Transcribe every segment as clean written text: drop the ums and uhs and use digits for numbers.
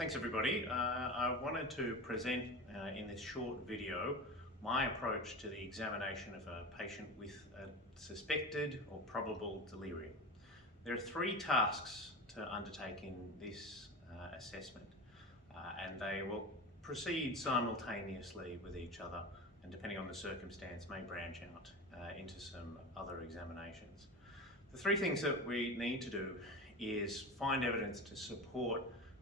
Thanks everybody. I wanted to present in this short video my approach to the examination of a patient with a suspected or probable delirium. There are three tasks to undertake in this assessment and they will proceed simultaneously with each other, and depending on the circumstance may branch out into some other examinations. The three things that we need to do is find evidence to support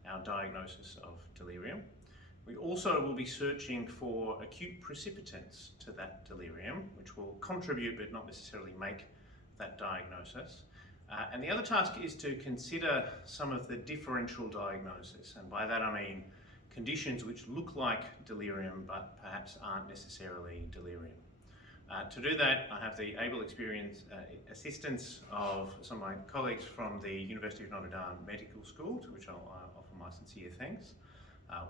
our diagnosis of delirium. We also will be searching for acute precipitants to that delirium, which will contribute but not necessarily make that diagnosis. And the other task is to consider some of the differential diagnosis, and by that I mean conditions which look like delirium but perhaps aren't necessarily delirium. To do that, I have the able assistance of some of my colleagues from the University of Notre Dame Medical School, to which I'll offer my sincere thanks.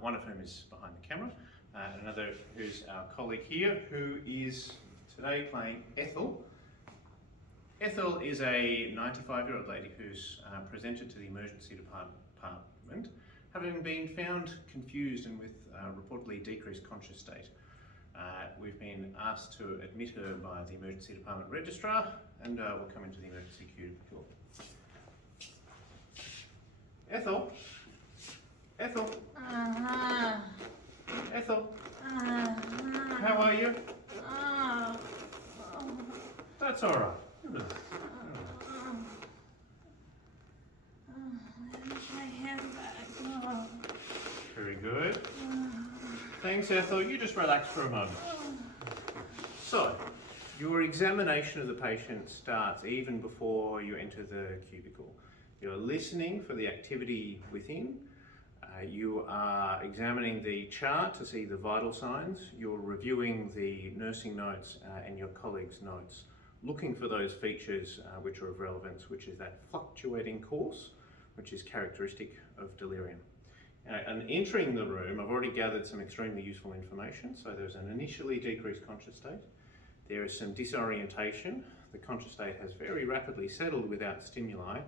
One of whom is behind the camera, and another who's our colleague here, who is today playing Ethel. Ethel is a 95-year-old lady who's presented to the emergency department, having been found confused and with reportedly decreased conscious state. We've been asked to admit her by the emergency department registrar, and we'll come into the emergency cubicle. Ethel? Ethel? Ethel? How are you? That's all right. Very good. Thanks, Ethel. You just relax for a moment. So, your examination of the patient starts even before you enter the cubicle. You're listening for the activity within. You are examining the chart to see the vital signs. You're reviewing the nursing notes and your colleagues' notes, looking for those features which are of relevance, which is that fluctuating course, which is characteristic of delirium. And entering the room, I've already gathered some extremely useful information. So there's an initially decreased conscious state. There is some disorientation. The conscious state has very rapidly settled without stimuli.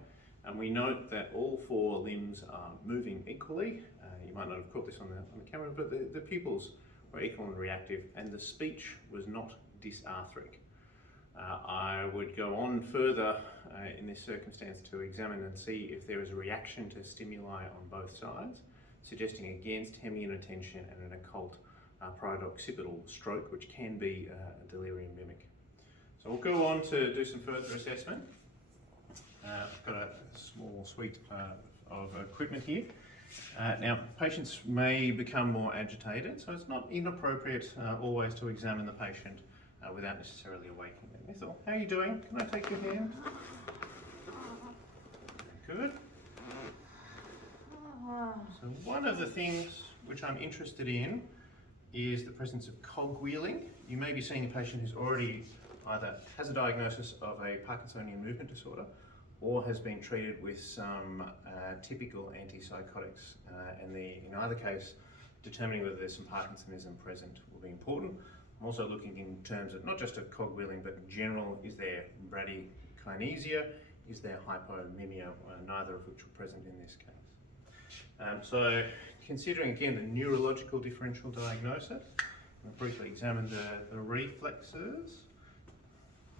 And we note that all four limbs are moving equally. You might not have caught this on the camera, but the pupils were equal and reactive, and the speech was not dysarthric. I would go on further in this circumstance to examine and see if there is a reaction to stimuli on both sides, suggesting against hemi-inattention and an occult perioccipital stroke, which can be a delirium mimic. So we'll go on to do some further assessment. I've got a small suite of equipment here. Now, patients may become more agitated, so it's not inappropriate always to examine the patient without necessarily awakening them. Ethel, how are you doing? Can I take your hand? Good. So one of the things which I'm interested in is the presence of cogwheeling. You may be seeing a patient who's already either has a diagnosis of a Parkinsonian movement disorder or has been treated with some typical antipsychotics. In either case, determining whether there's some Parkinsonism present will be important. I'm also looking in terms of not just of cogwheeling, but in general, is there bradykinesia, is there hypomimia, neither of which are present in this case. So considering again the neurological differential diagnosis, I'll briefly examine the reflexes.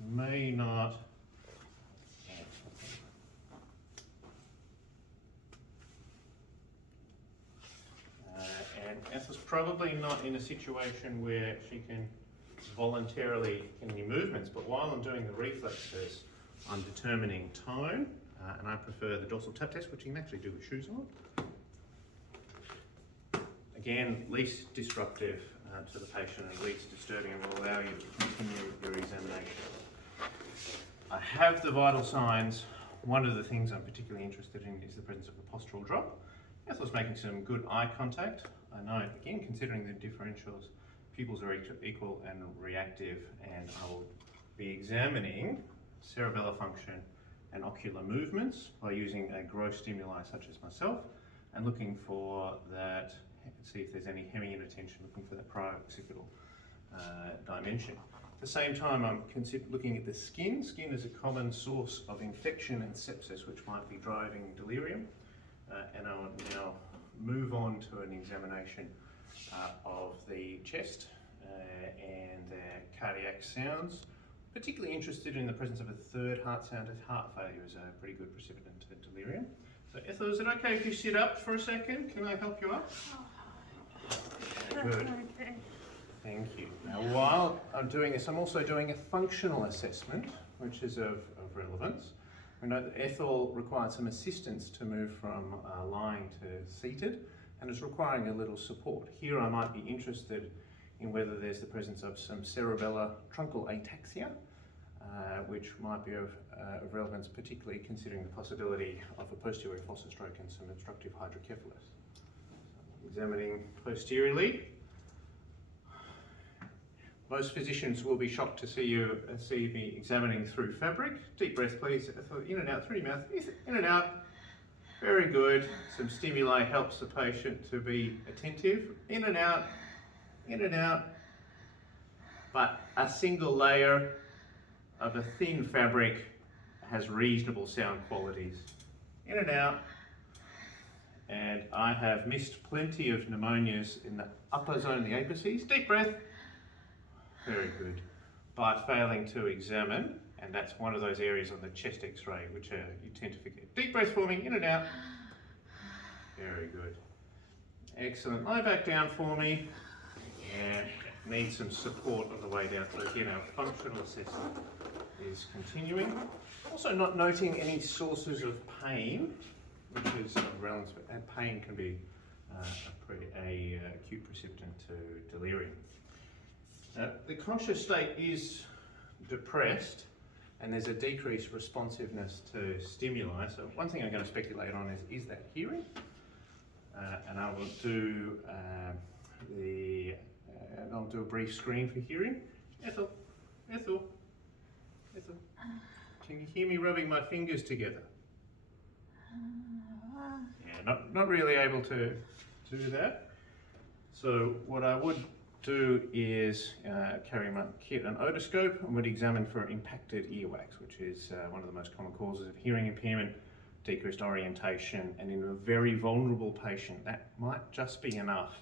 May not and Ethel's probably not in a situation where she can voluntarily get any movements, but while I'm doing the reflexes, I'm determining tone, and I prefer the dorsal tap test, which you can actually do with shoes on. Again, least disruptive to the patient and least disturbing, and will allow you to continue your examination. I have the vital signs. One of the things I'm particularly interested in is the presence of a postural drop. Ethel's making some good eye contact. I know, again, considering the differentials, pupils are equal and reactive, and I will be examining cerebellar function and ocular movements by using a gross stimuli such as myself, and looking for that, see if there's any hemi-inattention, looking for that perioccipital dimension. At the same time, I'm looking at the skin. Skin is a common source of infection and sepsis, which might be driving delirium. And I will now move on to an examination of the chest and cardiac sounds. Particularly interested in the presence of a third heart sound, as heart failure is a pretty good precipitant to delirium. So Ethel, is it okay if you sit up for a second? Can I help you up? Good. Okay. Thank you. Now, while I'm doing this, I'm also doing a functional assessment, which is of relevance. We know that Ethel required some assistance to move from lying to seated and is requiring a little support. Here I might be interested in whether there's the presence of some cerebellar truncal ataxia, which might be of relevance, particularly considering the possibility of a posterior fossa stroke and some obstructive hydrocephalus. Examining posteriorly. Most physicians will be shocked to see me examining through fabric. Deep breath, please. In and out through your mouth. In and out. Very good. Some stimuli helps the patient to be attentive. In and out. In and out. But a single layer of a thin fabric has reasonable sound qualities. In and out. And I have missed plenty of pneumonias in the upper zone of the apices. Deep breath. Very good. By failing to examine, and that's one of those areas on the chest x-ray which you tend to forget. Deep breath for me, in and out. Very good. Excellent. Lie back down for me. And need some support on the way down. So again, our functional assessment is continuing. Also not noting any sources of pain, which is relevant, and pain can be a acute precipitant to delirium. The conscious state is depressed and there's a decreased responsiveness to stimuli. So one thing I'm going to speculate on is that hearing? And I will do I'll do a brief screen for hearing. Ethel, Ethel, Ethel. Can you hear me rubbing my fingers together? Yeah, not really able to do that. So what I would do is carry my kit and otoscope and would examine for impacted earwax, which is one of the most common causes of hearing impairment, decreased orientation, and in a very vulnerable patient, that might just be enough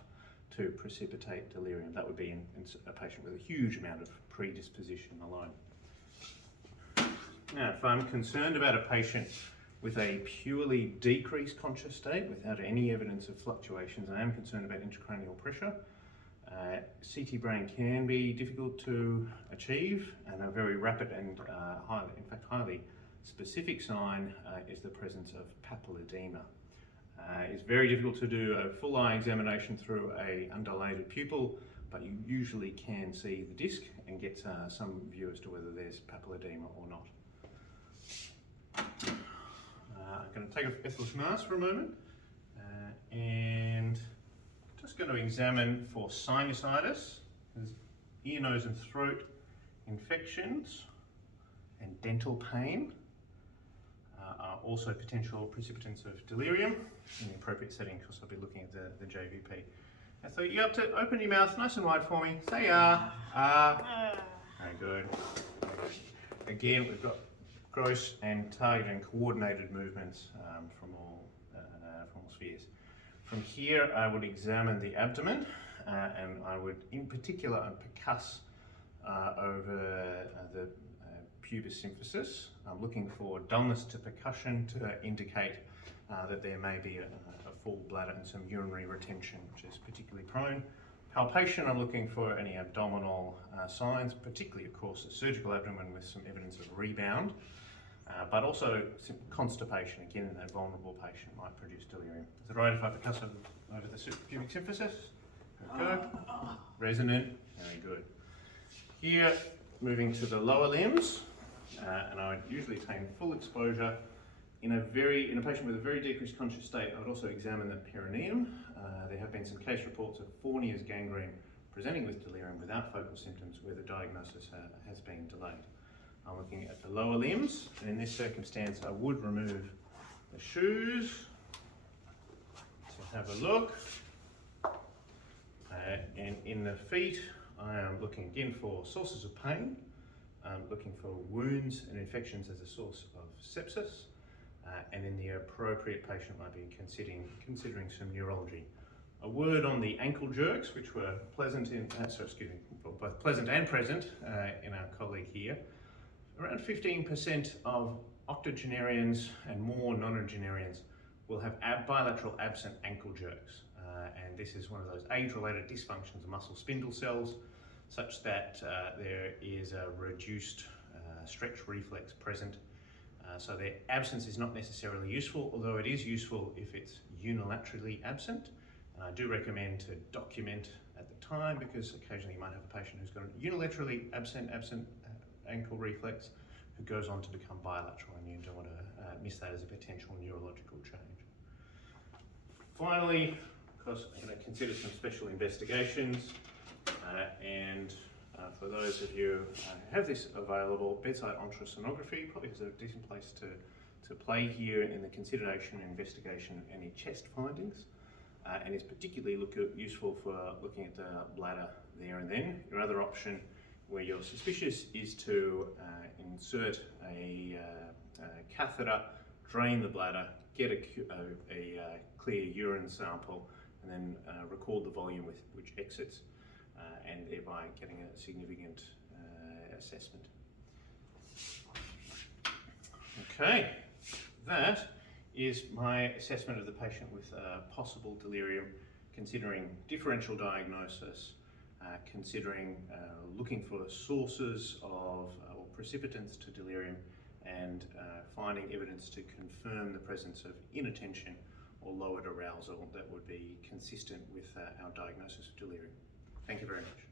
to precipitate delirium. That would be in a patient with a huge amount of predisposition alone. Now, if I'm concerned about a patient with a purely decreased conscious state without any evidence of fluctuations, I am concerned about intracranial pressure. CT brain can be difficult to achieve, and a very rapid and highly specific sign is the presence of papilledema. It's very difficult to do a full eye examination through a undilated pupil, but you usually can see the disc and get some view as to whether there's papilledema or not. I'm going to take off Ethel's mask for a moment and just going to examine for sinusitis, ear, nose and throat infections and dental pain. Are also potential precipitants of delirium in the appropriate setting, because I'll be looking at the JVP. And so you have to open your mouth nice and wide for me. Say ah, ah. Very good. Again, we've got gross and targeted and coordinated movements from all spheres. From here, I would examine the abdomen, and I would, in particular, percuss over the pubis symphysis. I'm looking for dullness to percussion to indicate that there may be a full bladder and some urinary retention, which is particularly prone. Palpation, I'm looking for any abdominal signs, particularly, of course, a surgical abdomen with some evidence of rebound, but also some constipation, again, in a vulnerable patient might produce delirium. Is it right if I percuss over the pubic symphysis? There we go. Resonant, very good. Here, moving to the lower limbs, and I would usually attain full exposure. In a patient with a very decreased conscious state, I would also examine the perineum. There have been some case reports of Fournier's gangrene presenting with delirium without focal symptoms where the diagnosis has been delayed. I'm looking at the lower limbs, and in this circumstance I would remove the shoes to have a look. And in the feet, I am looking again for sources of pain. I'm looking for wounds and infections as a source of sepsis. and then the appropriate patient might be considering some neurology. A word on the ankle jerks, which were pleasant both pleasant and present in our colleague here. Around 15% of octogenarians and more nonagenarians will have bilateral absent ankle jerks. And this is one of those age-related dysfunctions of muscle spindle cells, such that there is a reduced stretch reflex present. So their absence is not necessarily useful, although it is useful if it's unilaterally absent. And I do recommend to document at the time, because occasionally you might have a patient who's got a unilaterally absent ankle reflex who goes on to become bilateral, and you don't want to miss that as a potential neurological change. Finally, of course, I'm going to consider some special investigations, and for those of you who have this available, bedside ultrasonography probably is a decent place to play here in the consideration and investigation of any chest findings, and is particularly useful for looking at the bladder there and then. Your other option, where you're suspicious, is to insert a catheter, drain the bladder, get a clear urine sample, and then record the volume with which exits, and thereby getting a significant assessment. Okay, that is my assessment of the patient with possible delirium, considering differential diagnosis, considering looking for sources of or precipitants to delirium, and finding evidence to confirm the presence of inattention or lowered arousal that would be consistent with our diagnosis of delirium. Thank you very much.